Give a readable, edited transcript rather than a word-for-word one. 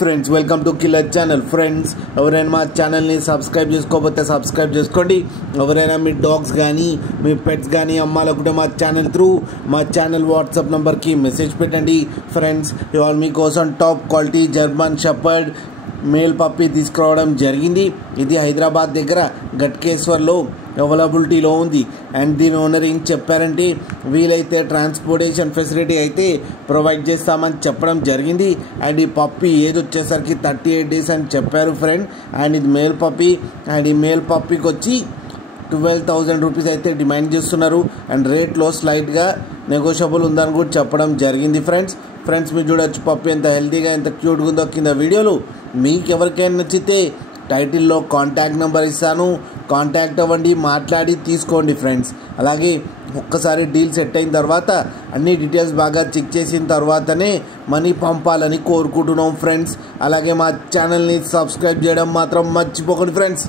Friends welcome to killer channel. Friends ఎవరైనా మా ఛానల్ని సబ్స్క్రైబ్ చేసుకోకపోతే సబ్స్క్రైబ్ చేసుకోండి. ఎవరైనా మీ డాగ్స్ కానీ మీ పెట్స్ కానీ అమ్మాలనుకుంటే మా ఛానల్ వాట్సాప్ నెంబర్కి మెసేజ్ పెట్టండి. ఫ్రెండ్స్ ఇవాళ మీకోసం top quality German shepherd male puppy తీసుకురావడం జరిగింది. ఇది హైదరాబాద్ దగ్గర గట్కేశ్వర్లో అవైలబిలిటీలో ఉంది. అండ్ దీని ఓనర్ ఏం చెప్పారంటే వీలైతే ట్రాన్స్పోర్టేషన్ ఫెసిలిటీ అయితే ప్రొవైడ్ చేస్తామని చెప్పడం జరిగింది. అండ్ ఈ పప్పీ ఏది వచ్చేసరికి 38 days అని చెప్పారు ఫ్రెండ్. అండ్ ఇది మేల్ పప్పీ. అండ్ ఈ మేల్ పప్పీకి వచ్చి 12,000 రూపీస్ అయితే డిమాండ్ చేస్తున్నారు. అండ్ రేట్లో స్లైట్గా నెగోషియబుల్ ఉందని కూడా చెప్పడం జరిగింది. ఫ్రెండ్స్ మీరు చూడొచ్చు పప్పీ ఎంత హెల్తీగా ఎంత క్యూట్గా ఉందో కింద వీడియోలో. మీకు ఎవరికైనా నచ్చితే టైటిల్లో కాంటాక్ట్ నెంబర్ ఇస్తాను, కాంటాక్ట్ అవ్వండి, మాట్లాడి తీసుకోండి ఫ్రెండ్స్. అలాగే ఒక్కసారి డీల్ సెట్ అయిన తర్వాత అన్ని డీటెయిల్స్ బాగా చెక్ చేసిన తర్వాతనే మనీ పంపాలని కోరుకుంటున్నాం ఫ్రెండ్స్. అలాగే మా ఛానల్ని సబ్స్క్రైబ్ చేయడం మాత్రం మర్చిపోకండి ఫ్రెండ్స్.